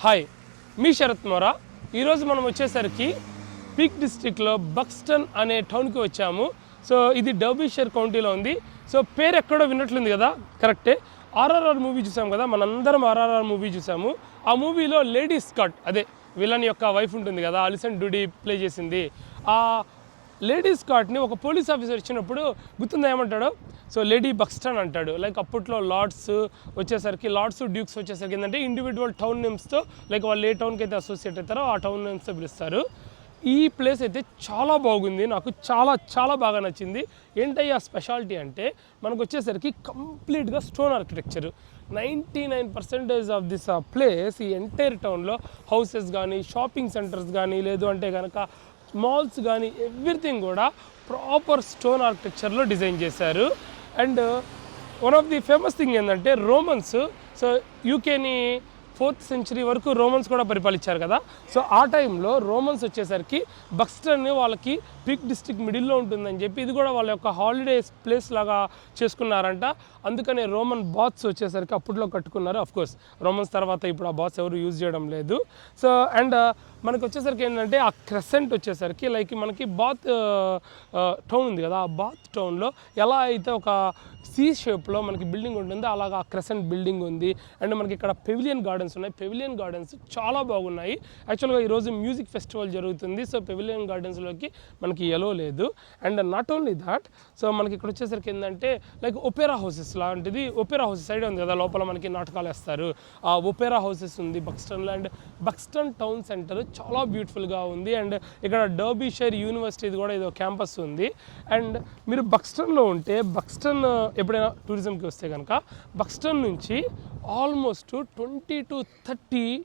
Hi మీ శరత్ మోరా. ఈరోజు మనం వచ్చేసరికి పీక్ డిస్ట్రిక్ట్లో బక్స్టన్ అనే టౌన్కి వచ్చాము. సో ఇది డర్బీషర్ కౌంటీలో ఉంది. సో పేరు ఎక్కడో విన్నట్లుంది కదా? కరెక్టే. ఆర్ఆర్ఆర్ మూవీ చూసాం కదా? మనందరం ఆర్ఆర్ఆర్ మూవీ చూసాము. ఆ మూవీలో లేడీ స్కట్ అదే విలన్ యొక్క వైఫ్ ఉంటుంది కదా అలిసన్ డూడీ ప్లే చేసింది. ఆ లేడీస్ కార్ట్ని ఒక పోలీస్ ఆఫీసర్ ఇచ్చినప్పుడు గుర్తుందా ఏమంటాడు? సో లేడీ బక్స్టన్ అంటాడు. లైక్ అప్పట్లో లార్డ్స్ వచ్చేసరికి లార్డ్స్ డ్యూక్స్ వచ్చేసరికి ఏంటంటే ఇండివిజువల్ టౌన్ నేమ్స్తో లైక్ వాళ్ళు ఏ టౌన్కి అయితే అసోసియేట్ అవుతారో ఆ టౌన్ నేమ్స్తో పిలుస్తారు. ఈ ప్లేస్ అయితే చాలా బాగుంది. నాకు చాలా చాలా బాగా నచ్చింది. ఏంటయ్యా స్పెషాలిటీ అంటే మనకు వచ్చేసరికి కంప్లీట్గా stone architecture. Ninety nine percentage of this place ఈ ఎంటైర్ టౌన్లో హౌసెస్ కానీ షాపింగ్ సెంటర్స్ కానీ లేదు అంటే కనుక మాల్స్ కానీ ఎవ్రీథింగ్ కూడా ప్రాపర్ స్టోన్ ఆర్కిటెక్చర్లో డిజైన్ చేశారు. And one of the famous thing ఏంటంటే రోమన్స్. సో యూకేని ఫోర్త్ సెంచరీ వరకు రోమన్స్ కూడా పరిపాలించారు కదా. సో ఆ టైంలో రోమన్స్ వచ్చేసరికి బక్స్టర్ని వాళ్ళకి పిక్ డిస్టిక్ మిడిల్లో ఉంటుందని చెప్పి ఇది కూడా వాళ్ళ యొక్క హాలిడే ప్లేస్ లాగా చేసుకున్నారంట. అందుకనే రోమన్ బాత్స్ వచ్చేసరికి అప్పట్లో కట్టుకున్నారు. కోర్స్ రోమన్స్ తర్వాత ఇప్పుడు ఆ బాత్స్ ఎవరు యూజ్ చేయడం లేదు. సో అండ్ uh, మనకు వచ్చేసరికి ఏంటంటే ఆ క్రెసెంట్ వచ్చేసరికి లైక్ మనకి బాత్ uh, uh, టౌన్ ఉంది కదా ఆ బాత్ టౌన్లో ఎలా అయితే ఒక సీ షేప్లో మనకి బిల్డింగ్ ఉంటుంది అలాగా ఆ క్రెసెంట్ బిల్డింగ్ ఉంది. అండ్ మనకి ఇక్కడ పెవిలియన్ గార్డెన్స్ ఉన్నాయి. పెవిలియన్ గార్డెన్స్ చాలా బాగున్నాయి. యాక్చువల్గా ఈరోజు మ్యూజిక్ ఫెస్టివల్ జరుగుతుంది. సో పెవిలియన్ గార్డెన్స్లోకి మనకి ఎలో లేదు. And not only that so మనకి ఇక్కడ వచ్చేసరికి ఏంటంటే లైక్ ఒపేరా హౌసెస్ లాంటిది. ఒపేరా హౌసెస్ సైడ్ ఉంది కదా లోపల మనకి నాటకాలు వేస్తారు. ఆ ఒపేరా హౌసెస్ ఉంది బక్స్టన్లో అండ్ బక్స్టన్ టౌన్ సెంటర్ చాలా బ్యూటిఫుల్గా ఉంది. అండ్ ఇక్కడ డర్బీషైర్ యూనివర్సిటీది కూడా ఏదో క్యాంపస్ ఉంది. అండ్ మీరు బక్స్టన్లో ఉంటే బక్స్టన్ ఎప్పుడైనా టూరిజంకి వస్తే కనుక బక్స్టన్ నుంచి almost twenty to thirty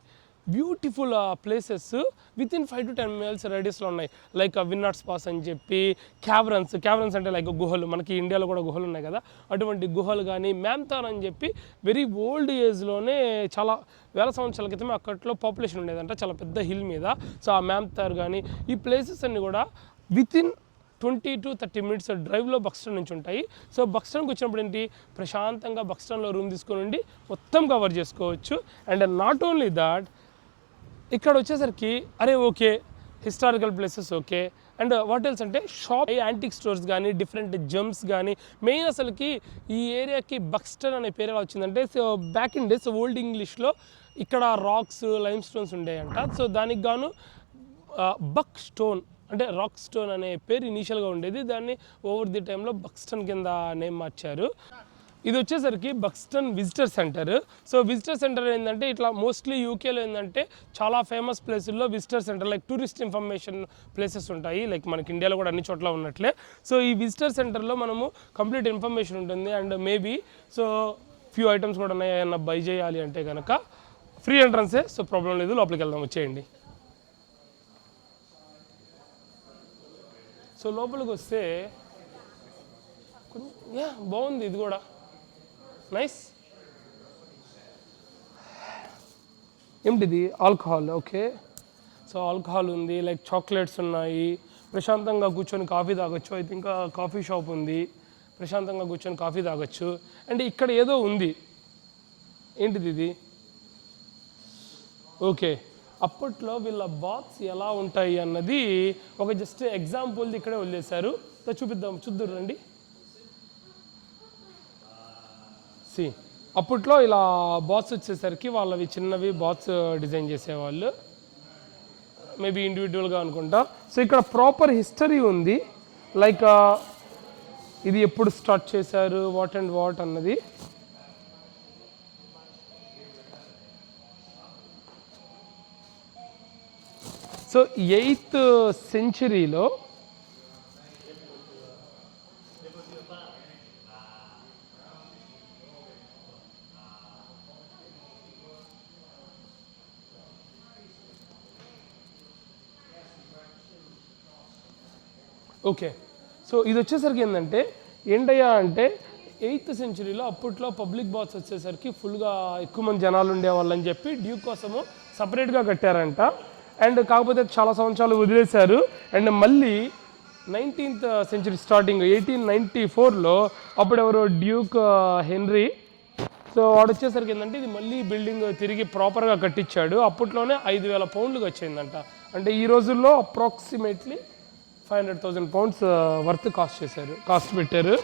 beautiful places within five to ten minutes రేడియస్లో ఉన్నాయి. లైక్ విన్నాట్స్ పాస్ అని చెప్పి క్యావరన్స్ క్యావరన్స్ అంటే లైక్ గుహలు. మనకి ఇండియాలో కూడా గుహలు ఉన్నాయి కదా. అటువంటి గుహలు కానీ మ్యాంతార్ అని చెప్పి వెరీ ఓల్డ్ ఏజ్లోనే చాలా వేల సంవత్సరాల క్రితమే అక్కట్లో పాపులేషన్ ఉండేదంట. చాలా పెద్ద హిల్ మీద. సో ఆ మ్యాంతార్ కానీ ఈ ప్లేసెస్ అన్నీ కూడా within twenty to thirty minutes డ్రైవ్లో బక్స్టన్ నుంచి ఉంటాయి. సో బక్స్టన్కి వచ్చినప్పుడు ఏంటి? ప్రశాంతంగా బక్స్టన్లో రూమ్ తీసుకొని ఉండి మొత్తం కవర్ చేసుకోవచ్చు. అండ్ నాట్ ఓన్లీ దాట్ ఇక్కడ వచ్చేసరికి అరే okay historical places okay. And what else అంటే షాప్ యాంటిక్ స్టోర్స్ కానీ డిఫరెంట్ జమ్స్ కానీ మెయిన్ అసలుకి ఈ ఏరియాకి బక్స్టన్ అనే పేరు ఎలా వచ్చిందంటే so back in days old ఇంగ్లీష్లో ఇక్కడ రాక్స్ లైమ్ స్టోన్స్ ఉండేయంట. సో దానికి గాను బక్ స్టోన్ అంటే రాక్ స్టోన్ అనే పేరు ఇనీషియల్గా ఉండేది. దాన్ని ఓవర్ ది టైంలో బక్స్టన్ కింద నేమ్ మార్చారు. ఇది వచ్చేసరికి Buxton visitor centre so visitor centre ఏంటంటే ఇట్లా మోస్ట్లీ యూకేలో ఏంటంటే చాలా ఫేమస్ ప్లేసుల్లో visitor centre like tourist information places ఉంటాయి. లైక్ మనకి ఇండియాలో కూడా అన్ని చోట్ల ఉన్నట్లే. సో ఈ విజిటర్ సెంటర్లో మనము కంప్లీట్ ఇన్ఫర్మేషన్ ఉంటుంది. And maybe so few items కూడా ఉన్నాయి? ఏమన్నా బై చేయాలి అంటే కనుక ఫ్రీ ఎంట్రన్సే సో ప్రాబ్లం లేదు. లోపలికి వెళ్దాం. వచ్చేయండి. సో లోపలికి వస్తే యా బాగుంది ఇది కూడా. నైస్ ఏమిటిది? ఆల్కహాల్ ఓకే సో ఆల్కహాల్ ఉంది లైక్ చాక్లెట్స్ ఉన్నాయి. ప్రశాంతంగా కూర్చొని కాఫీ తాగొచ్చు. అయితే ఇంకా కాఫీ షాప్ ఉంది. ప్రశాంతంగా కూర్చొని కాఫీ తాగొచ్చు. అండ్ ఇక్కడ ఏదో ఉంది. ఏంటిది ఇది? ఓకే అప్పట్లో వీళ్ళ బాక్స్ ఎలా ఉంటాయి అన్నది ఒక జస్ట్ ఎగ్జాంపుల్ది ఇక్కడే వదిలేశారు. చూపిద్దాం చూద్దురు రండి. సి అప్పట్లో ఇలా బాక్స్ వచ్చేసరికి వాళ్ళవి చిన్నవి బాక్స్ డిజైన్ చేసేవాళ్ళు. మేబీ ఇండివిజువల్గా అనుకుంటా. సో ఇక్కడ ప్రాపర్ హిస్టరీ ఉంది. లైక్ uh, ఇది ఎప్పుడు స్టార్ట్ చేశారు వాట్ అండ్ వాట్ అన్నది. సో ఎయిత్ సెంచరీలో ఓకే. సో ఇది వచ్చేసరికి ఏంటంటే ఏంటయ్యా అంటే ఎయిత్ సెంచరీలో అప్పట్లో పబ్లిక్ బాత్స్ వచ్చేసరికి ఫుల్గా ఎక్కువ మంది జనాలు ఉండేవాళ్ళని చెప్పి డ్యూ కోసము సపరేట్గా కట్టారంట. అండ్ కాకపోతే చాలా సంవత్సరాలు వదిలేశారు. అండ్ మళ్ళీ nineteenth century starting eighteen ninety ఫోర్లో అప్పుడు ఎవరో డ్యూక్ హెన్రీ. సో వాడు వచ్చేసరికి ఏంటంటే ఇది మళ్ళీ బిల్డింగ్ తిరిగి ప్రాపర్గా కట్టించాడు. అప్పట్లోనే ఐదు వేల పౌండ్లకు వచ్చిందంట. అంటే ఈ రోజుల్లో approximately five hundred thousand pounds worth cost చేశారు కాస్ట్ పెట్టారు.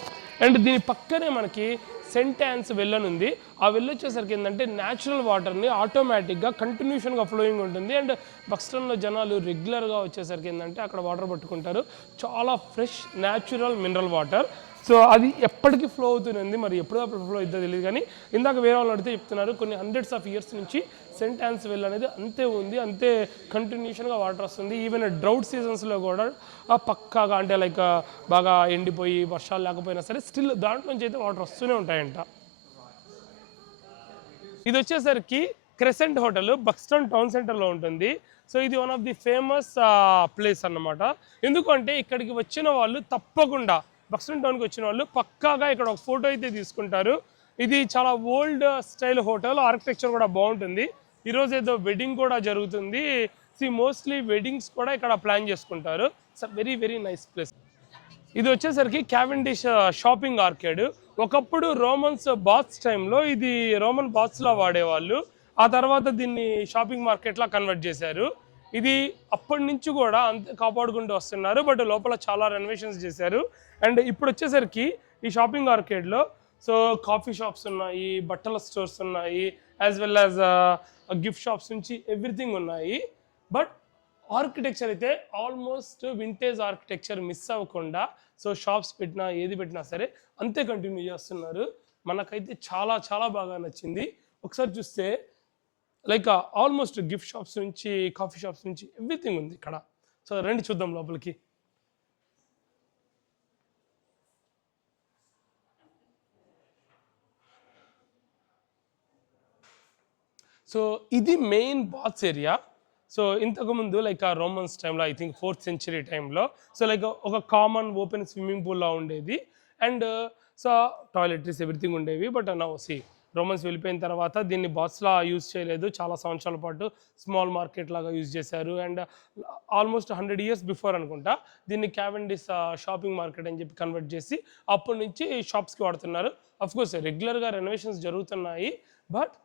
అండ్ దీని పక్కనే మనకి సెంటాన్స్ వెల్ ఉంది ఆ వెల్ వచ్చేసరికి ఏంటంటే న్యాచురల్ వాటర్ని ఆటోమేటిక్గా కంటిన్యూషన్గా ఫ్లోయింగ్ ఉంటుంది. అండ్ బక్స్టన్లో జనాలు రెగ్యులర్గా వచ్చేసరికి ఏంటంటే అక్కడ వాటర్ పట్టుకుంటారు. చాలా fresh natural mineral water so అది ఎప్పటికీ ఫ్లో అవుతుంది మరి ఎప్పుడప్పుడు ఫ్లో అవుతుందో తెలియదు కానీ ఇందాక వేరే వాళ్ళు అడిగితే చెప్తున్నారు కొన్ని హండ్రెడ్స్ ఆఫ్ ఇయర్స్ నుంచి సెంట్ ఆన్స్ వెల్ అనేది అంతే ఉంది అంతే కంటిన్యూషన్గా వాటర్ వస్తుంది. ఈవెన్ డ్రౌట్ సీజన్స్లో కూడా ఆ పక్కాగా అంటే లైక్ బాగా ఎండిపోయి వర్షాలు లేకపోయినా సరే స్టిల్ దాంట్లో నుంచి అయితే వాటర్ వస్తూనే ఉంటాయంట. ఇది వచ్చేసరికి క్రెసెంట్ హోటల్ బక్స్టన్ టౌన్ సెంటర్లో ఉంటుంది. సో ఇది one of the famous place అన్నమాట. ఎందుకంటే ఇక్కడికి వచ్చిన వాళ్ళు తప్పకుండా బక్స్టన్ టౌన్కి వచ్చిన వాళ్ళు పక్కాగా ఇక్కడ ఒక ఫోటో అయితే తీసుకుంటారు. ఇది చాలా ఓల్డ్ స్టైల్ హోటల్ ఆర్కిటెక్చర్ కూడా బాగుంటుంది. ఈరోజు ఏదో వెడ్డింగ్ కూడా జరుగుతుంది. సి మోస్ట్లీ వెడ్డింగ్స్ కూడా ఇక్కడ ప్లాన్ చేసుకుంటారు. It's very very nice place ఇది వచ్చేసరికి క్యావెండిష్ షాపింగ్ ఆర్కేడ్ ఒకప్పుడు రోమన్స్ బాత్స్ టైంలో ఇది రోమన్ బాత్స్లా వాడేవాళ్ళు. ఆ తర్వాత దీన్ని షాపింగ్ మార్కెట్లా కన్వర్ట్ చేశారు. ఇది అప్పటి నుంచి కూడా అంత కాపాడుకుంటూ వస్తున్నారు. బట్ లోపల చాలా రెనోవేషన్స్ చేశారు. అండ్ ఇప్పుడు వచ్చేసరికి ఈ షాపింగ్ ఆర్కేడ్లో సో కాఫీ షాప్స్ ఉన్నాయి బట్టల స్టోర్స్ ఉన్నాయి as well as gift shops నుంచి ఎవ్రీథింగ్ ఉన్నాయి. బట్ ఆర్కిటెక్చర్ అయితే ఆల్మోస్ట్ వింటేజ్ ఆర్కిటెక్చర్ మిస్ అవ్వకుండా సో షాప్స్ పెట్టినా ఏది పెట్టినా సరే అంతే కంటిన్యూ చేస్తున్నారు. మనకైతే చాలా చాలా బాగా నచ్చింది. ఒకసారి చూస్తే లైక్ ఆల్మోస్ట్ గిఫ్ట్ షాప్స్ నుంచి కాఫీ షాప్స్ నుంచి ఎవ్రీథింగ్ ఉంది ఇక్కడ. సో రండి చూద్దాం లోపలికి. సో ఇది మెయిన్ బాత్స్ ఏరియా సో ఇంతకుముందు లైక్ ఆ రోమన్స్ టైంలో ఐ థింక్ ఫోర్త్ సెంచరీ టైంలో సో లైక్ ఒక కామన్ ఓపెన్ స్విమ్మింగ్ పూల్లా ఉండేది. అండ్ సో టాయిలెటరీస్ ఎవ్రీథింగ్ ఉండేవి. బట్ నౌ సి రోమన్స్ వెళ్ళిపోయిన తర్వాత దీన్ని బాత్స్లా యూజ్ చేయలేదు. చాలా సంవత్సరాల పాటు స్మాల్ మార్కెట్ లాగా యూజ్ చేశారు. And almost hundred years before అనుకుంటా దీన్ని క్యావెండిస్ షాపింగ్ మార్కెట్ అని చెప్పి కన్వర్ట్ చేసి అప్పటి నుంచి షాప్స్కి వాడుతున్నారు. అఫ్కోర్స్ రెగ్యులర్గా రెనోవేషన్స్ జరుగుతున్నాయి. బట్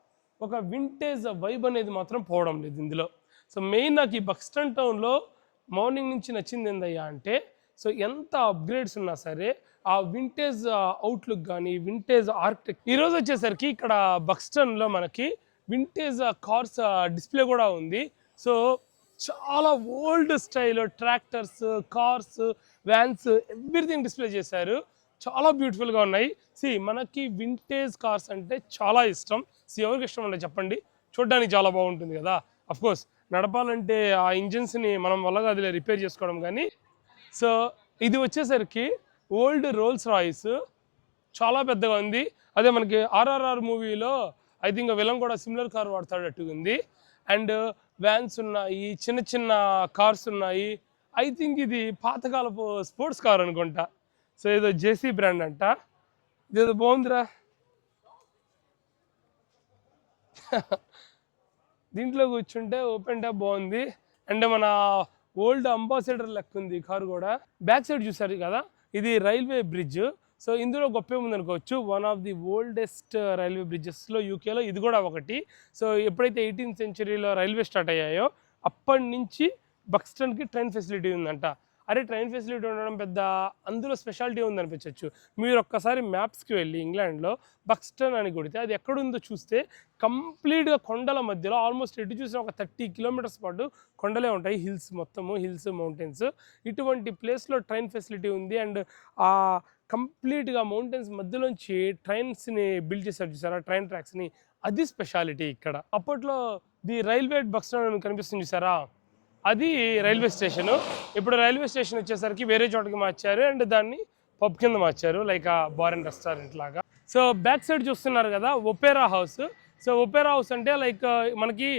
ఒక వింటేజ్ వైబ్ అనేది మాత్రం పోవడం లేదు ఇందులో. సో మెయిన్ నాకు ఈ బక్స్టన్ టౌన్లో మార్నింగ్ నుంచి నచ్చింది ఏందయ్యా అంటే సో ఎంత అప్గ్రేడ్స్ ఉన్నా సరే ఆ వింటేజ్ అవుట్లుక్ కానీ వింటేజ్ ఆర్కిటెక్ ఈరోజు వచ్చేసరికి ఇక్కడ బక్స్టన్లో మనకి వింటేజ్ కార్స్ డిస్ప్లే కూడా ఉంది. సో చాలా old style tractors cars vans everything display చేశారు. చాలా బ్యూటిఫుల్గా ఉన్నాయి. సి మనకి వింటేజ్ కార్స్ అంటే చాలా ఇష్టం. ఎవరికి ఇష్టం అంటే చెప్పండి. చూడడానికి చాలా బాగుంటుంది కదా. అఫ్ కోర్స్ నడపాలంటే ఆ ఇంజిన్స్ని మనం వల్ల అది రిపేర్ చేసుకోవడం కానీ. సో ఇది వచ్చేసరికి ఓల్డ్ రోల్స్ రాయిస్. చాలా పెద్దగా ఉంది. అదే మనకి ఆర్ఆర్ఆర్ మూవీలో ఐ థింక్ విలన్ కూడా సిమిలర్ కార్ వాడతాడట్టుగా ఉంది. అండ్ వ్యాన్స్ ఉన్నాయి చిన్న చిన్న కార్స్ ఉన్నాయి. ఐ థింక్ ఇది పాతకాలపు స్పోర్ట్స్ కార్ అనుకుంటా. సో ఏదో జేసీ బ్రాండ్ అంట. ఇదేదో బాగుందిరా. దీంట్లో కూర్చుంటే ఓపెన్ టాప్ బాగుంది. అండ్ మన ఓల్డ్ అంబాసిడర్ లెక్క ఉంది కారు కూడా. బ్యాక్ సైడ్ చూసారు కదా? ఇది రైల్వే బ్రిడ్జ్ సో ఇందులో గొప్ప ఏముంది అనుకోవచ్చు? One of the oldest railway బ్రిడ్జెస్లో యూకేలో ఇది కూడా ఒకటి. సో ఎప్పుడైతే ఎయిటీన్త్ సెంచరీలో రైల్వే స్టార్ట్ అయ్యాయో అప్పటి నుంచి బక్స్టన్కి ట్రైన్ ఫెసిలిటీ ఉందంట. అరే ట్రైన్ ఫెసిలిటీ ఉండడం పెద్ద అందులో స్పెషాలిటీ ఉందనిపించవచ్చు మీరు ఒక్కసారి మ్యాప్స్కి వెళ్ళి ఇంగ్లాండ్లో బక్స్టన్ అని కొడితే అది ఎక్కడుందో చూస్తే కంప్లీట్గా కొండల మధ్యలో ఆల్మోస్ట్ ఎటు చూసినా ఒక థర్టీ కిలోమీటర్స్ పాటు కొండలే ఉంటాయి. హిల్స్ మొత్తము హిల్స్ మౌంటైన్స్ ఇటువంటి ప్లేస్లో ట్రైన్ ఫెసిలిటీ ఉంది. అండ్ ఆ కంప్లీట్గా మౌంటైన్స్ మధ్యలోంచి ట్రైన్స్ని బిల్డ్ చేశారు చూసారా? ట్రైన్ ట్రాక్స్ని అది స్పెషాలిటీ ఇక్కడ. అప్పట్లో ది రైల్వే బక్స్టన్ అని కనిపిస్తుంది చూసారా? అది రైల్వే స్టేషన్. ఇప్పుడు రైల్వే స్టేషన్ వచ్చేసరికి వేరే చోటకి మార్చారు. అండ్ దాన్ని పబ్ కింద మార్చారు. లైక్ ఆ బార్ అండ్ రెస్టారెంట్ లాగా. సో బ్యాక్ సైడ్ చూస్తున్నారు కదా opera house. So opera house అంటే లైక్ మనకి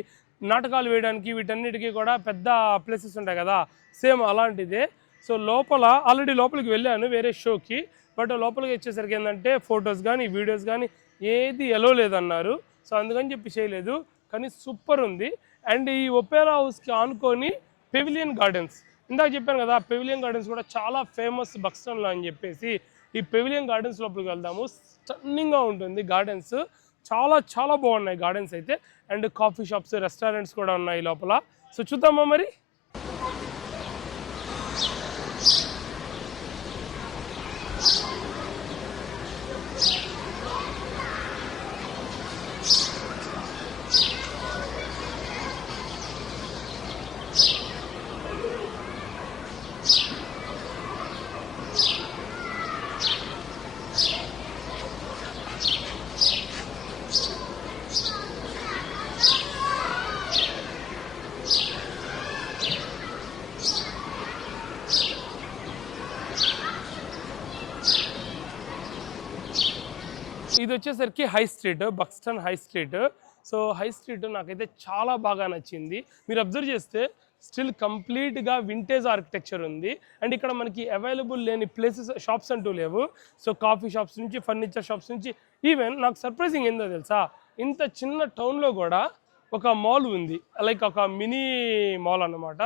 నాటకాలు వేయడానికి వీటన్నిటికీ కూడా పెద్ద ప్లేసెస్ ఉంటాయి కదా సేమ్ అలాంటిదే. సో లోపల ఆల్రెడీ లోపలికి వెళ్ళాను వేరే షోకి. బట్ లోపలికి వచ్చేసరికి ఏంటంటే ఫొటోస్ కానీ వీడియోస్ కానీ ఏది ఎలో లేదన్నారు. సో అందుకని చెప్పి చేయలేదు. కానీ సూపర్ ఉంది. అండ్ ఈ ఒపేరా హౌస్కి ఆనుకొని పెవిలియన్ గార్డెన్స్. ఇందాక చెప్పాను కదా పెవిలియన్ గార్డెన్స్ కూడా చాలా ఫేమస్ బక్స్టన్లో అని చెప్పేసి ఈ పెవిలియన్ గార్డెన్స్ లోపలికి వెళ్దాము. స్టన్నింగ్గా ఉంటుంది గార్డెన్స్. చాలా చాలా బాగున్నాయి గార్డెన్స్ అయితే. అండ్ కాఫీ షాప్స్ రెస్టారెంట్స్ కూడా ఉన్నాయి లోపల. సో చూద్దామా మరి? ఇది వచ్చేసరికి high street Buxton high street. So high street నాకైతే చాలా బాగా నచ్చింది. మీరు అబ్జర్వ్ చేస్తే స్టిల్ కంప్లీట్గా వింటేజ్ ఆర్కిటెక్చర్ ఉంది. అండ్ ఇక్కడ మనకి అవైలబుల్ లేని ప్లేసెస్ షాప్స్ అంటూ లేవు. సో కాఫీ షాప్స్ నుంచి ఫర్నిచర్ షాప్స్ నుంచి ఈవెన్ నాకు సర్ప్రైజింగ్ ఏందో తెలుసా? ఇంత చిన్న టౌన్లో కూడా ఒక మాల్ ఉంది. లైక్ ఒక మినీ మాల్ అన్నమాట.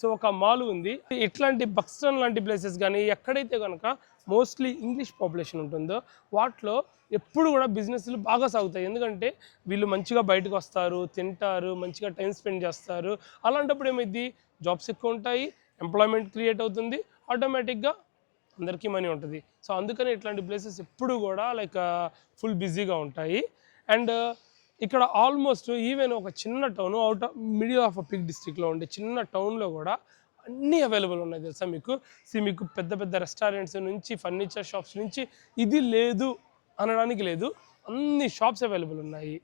సో ఒక మాల్ ఉంది. ఇట్లాంటి బక్స్టన్ లాంటి ప్లేసెస్ కానీ ఎక్కడైతే కనుక మోస్ట్లీ ఇంగ్లీష్ పాపులేషన్ ఉంటుందో వాటిలో ఎప్పుడు కూడా బిజినెస్లు బాగా సాగుతాయి. ఎందుకంటే వీళ్ళు మంచిగా బయటకు వస్తారు తింటారు మంచిగా టైం స్పెండ్ చేస్తారు. అలాంటప్పుడు ఏమైంది జాబ్స్ ఎక్కువ ఉంటాయి ఎంప్లాయ్మెంట్ క్రియేట్ అవుతుంది ఆటోమేటిక్గా అందరికీ మనీ ఉంటుంది. సో అందుకని ఇట్లాంటి ప్లేసెస్ ఎప్పుడు కూడా లైక్ ఫుల్ బిజీగా ఉంటాయి. అండ్ ఇక్కడ ఆల్మోస్ట్ ఈవెన్ ఒక చిన్న town out of middle of Peak డిస్టిక్లో ఉండే చిన్న టౌన్లో కూడా అన్నీ అవైలబుల్ ఉన్నాయి తెలుసా మీకు? సి మీకు పెద్ద పెద్ద రెస్టారెంట్స్ నుంచి ఫర్నిచర్ షాప్స్ నుంచి ఇది లేదు అనడానికి లేదు. అన్ని షాప్స్ అవైలబుల్ ఉన్నాయి.